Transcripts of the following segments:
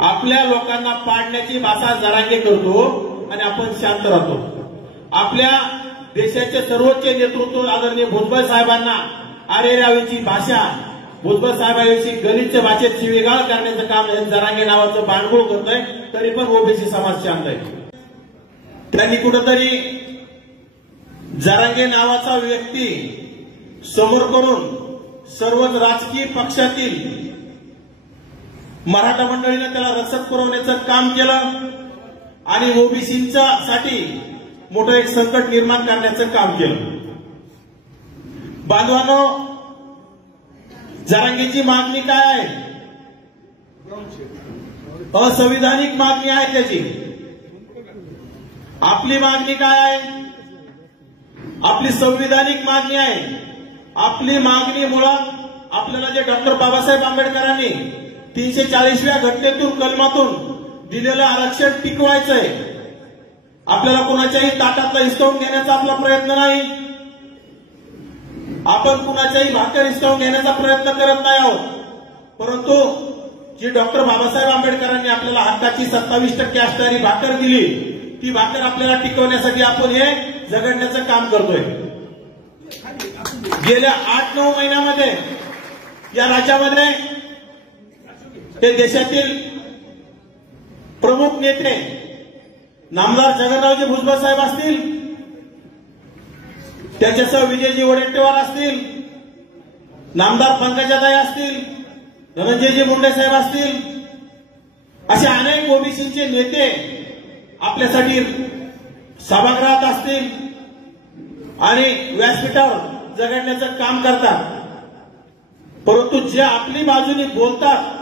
आपल्या लोकांना पाडण्याची भाषा जरांगे करतो आणि आपण शांत राहतो। आपल्या देशाचे सर्वोच्च नेतृत्व आदरणीय भुजबळ साहेबांना अरेरावीची भाषा, भुजबळ साहेबांविषयी गलिच्छ भाषेत शिवीगाळ करण्याचं काम हे जरांगे नावाचं बांडगुळ करतोय, तरी पण ओबीसी समाज शांत आहे। त्यांनी कुठेतरी जरांगे नावाचा व्यक्ती समोर करून सर्वच राजकीय पक्षातील मराठा मंडळीने त्याला रसद पुरवण्याचं काम केलं आणि ओबीसींच्या साठी मोठं एक संकट निर्माण करण्याचं काम केलं। बांधवांनो, जरांगेची मागणी काय आहे? असंविधानिक मागणी आहे त्याची। आपली मागणी काय आहे? आपली संविधानिक मागणी आहे। आपली मागणी मुळात आपल्याला जे डॉक्टर बाबासाहेब आंबेडकरांनी 340व्या घटनेतून कलमातून दिलेलं आरक्षण टिकवायचंय। आपल्याला कोणाच्याही ताटातला हिसकावून घेण्याचा आपला प्रयत्न नाही। आपण कुणाच्याही भाकर हिसकावून घेण्याचा प्रयत्न करत नाही आहोत, परंतु जी डॉक्टर बाबासाहेब आंबेडकरांनी आपल्याला हक्काची 27% असणारी भाकर दिली, ती भाकर आपल्याला टिकवण्यासाठी आपण हे झगडण्याचं काम करतोय। गेल्या 8-9 महिन्यामध्ये या राज्यामध्ये ते देशातील प्रमुख नेते नामदार जगन्नाथजी भुजबळ साहेब असतील, त्याच्यासह विजयजी वडेट्टीवार असतील, नामदार पंकजाताई असतील, धनंजयजी मुंडे साहेब असतील, असे अनेक ओबीसीचे नेते आपल्यासाठी सभागृहात असतील आणि व्यासपीठावर जगण्याचं काम करतात। परंतु जे आपली बाजूने बोलतात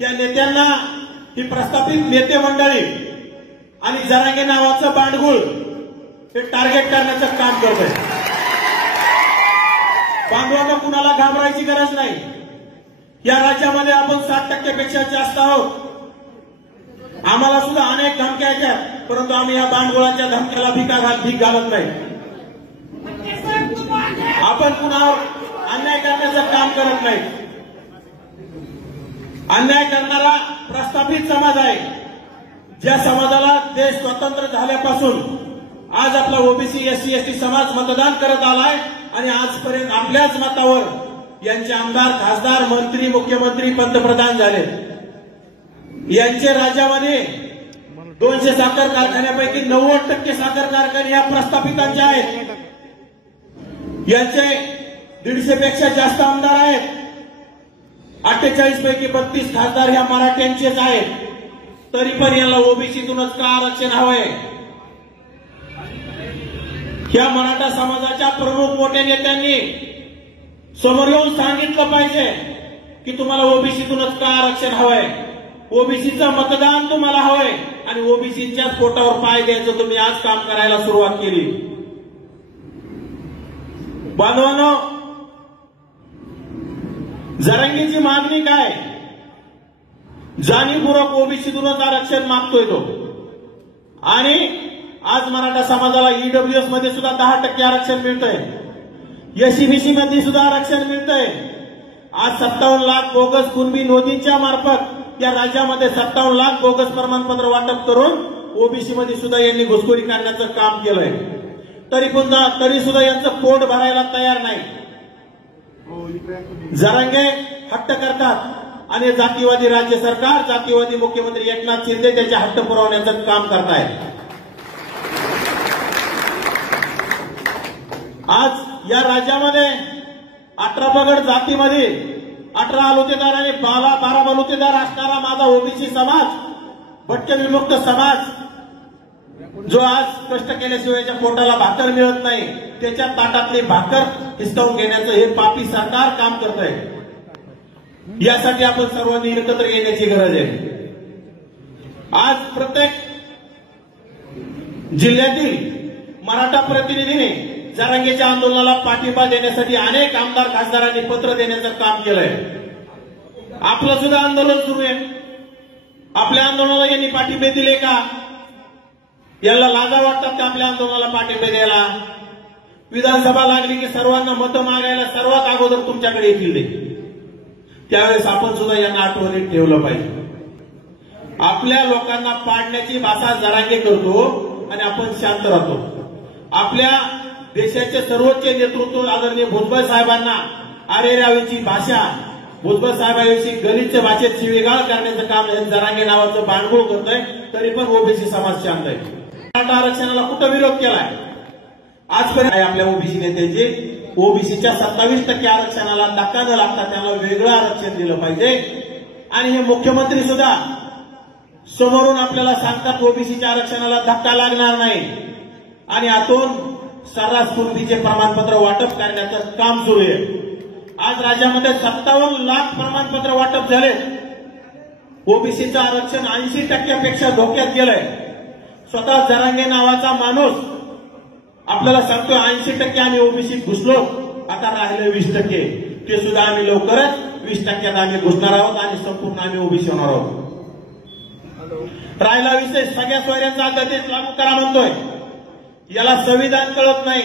त्या नेत्यांना ही प्रस्थापित नेते मंडळी आणि जरांगे नावाचं बांडगुळ हे टार्गेट करण्याचं काम करत आहे। बांधवांना कुणाला घाबरायची गरज नाही। या राज्यामध्ये आपण 60% पेक्षा जास्त आहोत। आम्हाला सुद्धा अनेक धमक्या येतात, परंतु आम्ही या बांडगुळाच्या धमक्याला भीक घालत नाही। आपण कुणावर अन्याय करण्याचं काम करत नाही। अन्याय करणारा प्रस्थापित समाज आहे। ज्या समाजाला देश स्वतंत्र झाल्यापासून आज आपला ओबीसी एससी एसटी समाज मतदान करत आलाय आणि आजपर्यंत आपल्याच मतावर यांचे आमदार, खासदार, मंत्री, मुख्यमंत्री, पंतप्रधान झाले। यांचे राज्यामध्ये 200 साखर कारखान्यापैकी 90% साखर कारखाने या प्रस्थापितांचे आहेत। यांचे 150 पेक्षा जास्त आमदार आहेत। 48 पैकी 32 खासदार ह्या मराठ्यांचेच आहेत। तरी पण याला ओबीसीतूनच का आरक्षण हवंय? या मराठा समाजाच्या प्रमुख मोठ्या नेत्यांनी समोर येऊन सांगितलं पाहिजे की तुम्हाला ओबीसीतूनच का आरक्षण हवंय, ओबीसीचं मतदान तुम्हाला हवंय आणि ओबीसीच्या पोटावर पाय द्यायचं तुम्ही आज काम करायला सुरुवात केली। बांधवांनो, जरांगेची मागणी काय? जाणीवपूर्वक ओबीसीतूनच आरक्षण मागतोय तो। आणि आज मराठा समाजाला ईडब्ल्यूएस मध्ये सुद्धा 10% आरक्षण मिळतंय, एससीबीसी मध्ये सुद्धा आरक्षण मिळतंय। आज 57 लाख बोगस कुणबी नोंदींच्या मार्फत या राज्यामध्ये 57 लाख बोगस प्रमाणपत्र वाटप करून ओबीसी मध्ये सुद्धा यांनी घुसखोरी करण्याचं काम केलंय। तरी सुद्धा यांचं पोट भरायला तयार नाही। जरांगे हट्ट करतात आणि जातीवादी राज्य सरकार, जातीवादी मुख्यमंत्री एकनाथ शिंदे त्याचे हट्ट पुरवण्याचं काम करतायत। आज या राज्यामध्ये 18 पगड जातीमध्ये 18 आलुतेदार आणि 12 बलुतेदार असणारा माझा ओबीसी समाज, भटके विमुक्त समाज, जो आज कष्ट केल्याशिवायच्या पोटाला भाकर मिळत नाही, त्याच्या ताटातली भाकर हिसकावून घेण्याचं हे पापी सरकार काम करत आहे। यासाठी आपण सर्वांनी एकत्र येण्याची गरज आहे। आज प्रत्येक जिल्ह्यातील मराठा प्रतिनिधीने जरांगेच्या आंदोलनाला पाठिंबा देण्यासाठी अनेक आमदार, खासदारांनी पत्र देण्याचं काम केलंय। आपलं सुद्धा आंदोलन सुरू आहे। आपल्या आंदोलनाला यांनी पाठिंबे दिले का? याला लाजा वाटतात का आपल्या आंदोलनाला पाठिंबे द्यायला? विधानसभा लागली की सर्वांना मतं मागायला सर्वात अगोदर तुमच्याकडे येतील। त्यावेळेस आपण सुद्धा यांना आठवणीत ठेवलं पाहिजे। आपल्या लोकांना पाडण्याची भाषा जरांगे करतो आणि आपण शांत राहतो. आपल्या देशाचे सर्वोच्च नेतृत्व आदरणीय भुजबळ साहेबांना अरेरावीची भाषा, भुजबळ साहेबांविषयी गलिच्छ भाषेत शिवीगाळ करण्याचं काम जरांगे नावाचं बांडगुळ करतोय, तरी पण ओबीसी समाज शांत आहे. मराठा आरक्षणाला कुठं विरोध केलाय आजपर्यंत? आपल्या ओबीसी नेत्याचे ओबीसीच्या 27% आरक्षणाला धक्का न लागता त्याला वेगळं आरक्षण दिलं पाहिजे. आणि हे मुख्यमंत्री सुद्धा समोरून आपल्याला सांगतात ओबीसीच्या आरक्षणाला धक्का लागणार नाही, आणि आतून सर्रास कुणबीचे प्रमाणपत्र वाटप करण्याचं काम सुरू आहे. आज राज्यामध्ये 57 लाख प्रमाणपत्र वाटप झाले. ओबीसीचं आरक्षण 80% धोक्यात गेलंय. स्वतः जरांगे नावाचा माणूस आपल्याला सांगतोय 80% आम्ही ओबीसीत घुसलो, आता राहिलं 20%. ते सुद्धा आम्ही लवकरच 20% आम्ही घुसणार आहोत आणि संपूर्ण आम्ही ओबीसी होणार आहोत. राहिला विषय सगळ्या सोयऱ्यांचा अध्यादेश लागू करा म्हणतोय. याला संविधान कळत नाही,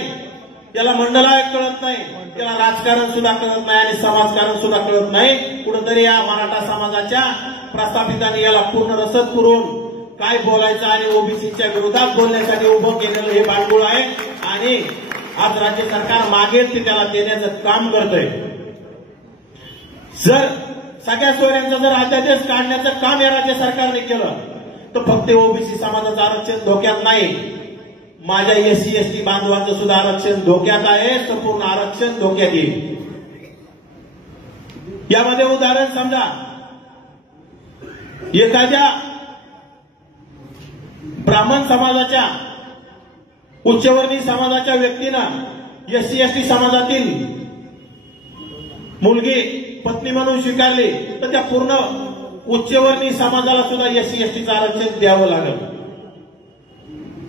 याला मंडल आयोग कळत नाही, याला राजकारण सुद्धा कळत नाही आणि समाजकारण सुद्धा कळत नाही. कुठंतरी या मराठा समाजाच्या प्रस्थापितांनी याला पूर्ण रसद करून काय बोलायचं आणि ओबीसीच्या विरोधात बोलण्यासाठी उभं केलेलं हे बांडगुळ आहे. आणि आज राज्य सरकार मागेल ते त्याला देण्याचं काम करतंय. जर सगळ्या सोयऱ्यांचा जर अध्यादेश काढण्याचं काम या राज्य सरकारने केलं तर फक्त ओबीसी समाजाचं आरक्षण धोक्यात नाही, माझ्या एससी एसटी बांधवांचं सुद्धा आरक्षण धोक्यात आहे. संपूर्ण आरक्षण धोक्यात येईल. यामध्ये उदाहरण समजा, एखाद्या ब्राह्मण समाजाच्या उच्चवर्णीय समाजाच्या व्यक्तीनं एससी एसटी समाजातील मुलगी पत्नी म्हणून स्वीकारली तर त्या पूर्ण उच्चवर्णीय समाजाला सुद्धा एससी एसटीचं आरक्षण द्यावं लागेल.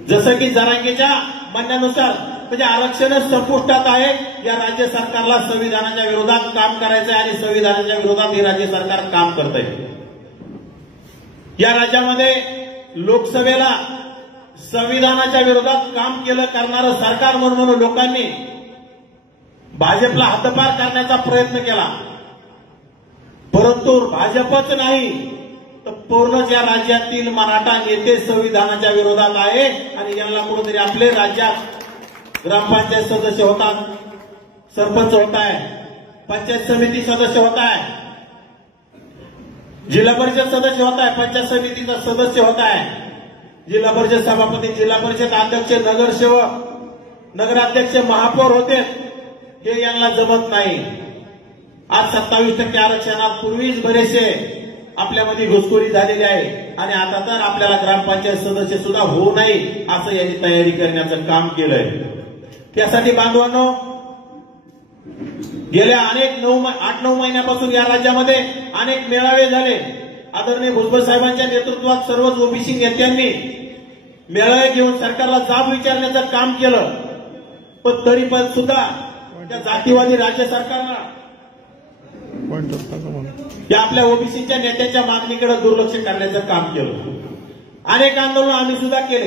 जसं की जरांगेच्या म्हणण्यानुसार म्हणजे आरक्षणच संपुष्टात आहे. या राज्य सरकारला संविधानाच्या विरोधात काम करायचं आहे आणि संविधानाच्या विरोधात हे राज्य सरकार काम करत आहे. या राज्यामध्ये लोकसभेला संविधानाच्या विरोधात काम केलं करणारं सरकार म्हणून लोकांनी भाजपला हद्दपार करण्याचा प्रयत्न केला, परंतु भाजपच नाही तर पूर्णच या राज्यातील मराठा नेते संविधानाच्या विरोधात आहे. आणि यांना कुठेतरी आपले राज्यात ग्रामपंचायत सदस्य होतात, सरपंच होत आहे, पंचायत समिती सदस्य होत आहे, जिल्हा परिषद सदस्य होत आहे, पंचायत समितीचा सदस्य होत आहे, जिल्हा परिषद सभापती, जिल्हा परिषद अध्यक्ष, नगरसेवक, नगराध्यक्ष, महापौर होते. हे यांना जमत नाही. आज 27% आरक्षणात पूर्वीच बरेचसे आपल्यामध्ये घुसखोरी झालेली आहे आणि आता तर आपल्याला ग्रामपंचायत सदस्य सुद्धा होऊ नये असं यांनी तयारी करण्याचं काम केलंय. त्यासाठी बांधवांनो, गेल्या 8-9 महिन्यापासून या राज्यामध्ये अनेक मेळावे झाले. आदरणीय भुजबळ साहेबांच्या नेतृत्वात सर्वच ओबीसी नेत्यांनी मेळावे घेऊन सरकारला जाब विचारण्याचं काम केलं. पण तरी पण सुद्धा त्या जातीवादी राज्य सरकारला या आपल्या ओबीसीच्या नेत्याच्या मागणीकडे दुर्लक्ष करण्याचं काम केलं. अनेक आंदोलन आम्ही सुद्धा केले,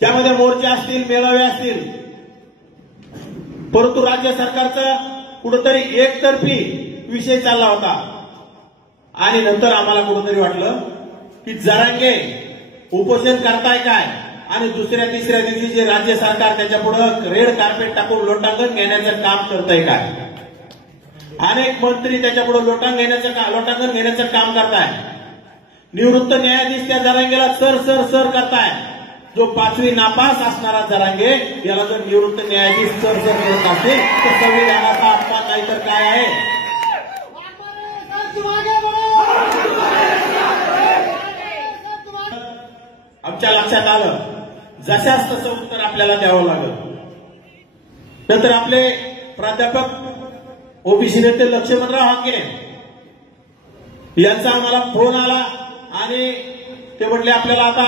त्यामध्ये मोर्चे असतील, मेळावे असतील, परंतु राज्य सरकारचा कुठंतरी एकतर्फी विषय चालला होता. आणि नंतर आम्हाला कुठंतरी वाटलं की जरांगे उपोषण करताय काय आणि दुसऱ्या तिसऱ्या दिवशी जे राज्य सरकार त्याच्या पुढे रेड कार्पेट टाकून लोटांगण घेण्याचं काम करतंय काय. अनेक मंत्री त्याच्या पुढे लोटांगण घेण्याचं काम करताय. निवृत्त न्यायाधीश त्या जरांगेला सर सर सर करताय. जो 5वी नापास असणारा जरांगे याला जर निवृत्त न्यायाधीश सर सर करत असेल तर संविधानाचा अपमान नाही तर काय आहे. आमच्या लक्षात आलं जशाच तसं उत्तर आपल्याला द्यावं लागलं. नंतर आपले प्राध्यापक ओबीसी नेते लक्ष्मणराव हाके यांचा आम्हाला फोन आला आणि ते म्हटले आपल्याला आता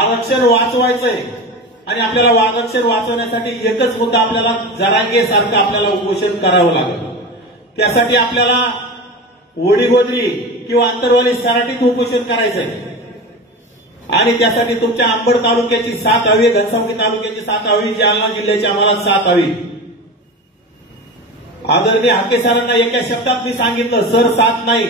आरक्षण वाचवायचंय आणि आपल्याला आरक्षण वाचवण्यासाठी एकच मुद्दा आपल्याला जरांगे सारखं आपल्याला उपोषण करावं लागेल. त्यासाठी आपल्याला ओढीगोद्री किंवा अंतरवाली सराटीत उपोषण करायचंय आणि त्यासाठी तुमच्या अंबड तालुक्याची साथ हवी, घनसावंगी तालुक्याची साथ हवी, जालना जिल्ह्याची आम्हाला साथ हवी. आदरणीय हाके सरांना एका शब्दात मी सांगितलं, सर साथ नाही,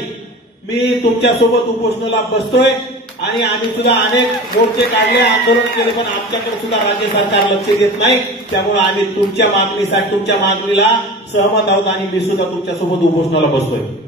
मी तुमच्यासोबत उपोषणाला बसतोय आणि आम्ही सुद्धा अनेक मोर्चे काढले, आंदोलन केले, पण आमच्याकडे सुद्धा राज्य सरकार लक्ष देत नाही. त्यामुळे आम्ही तुमच्या मागणीला सहमत आहोत आणि मी सुद्धा तुमच्यासोबत उपोषणाला बसतोय.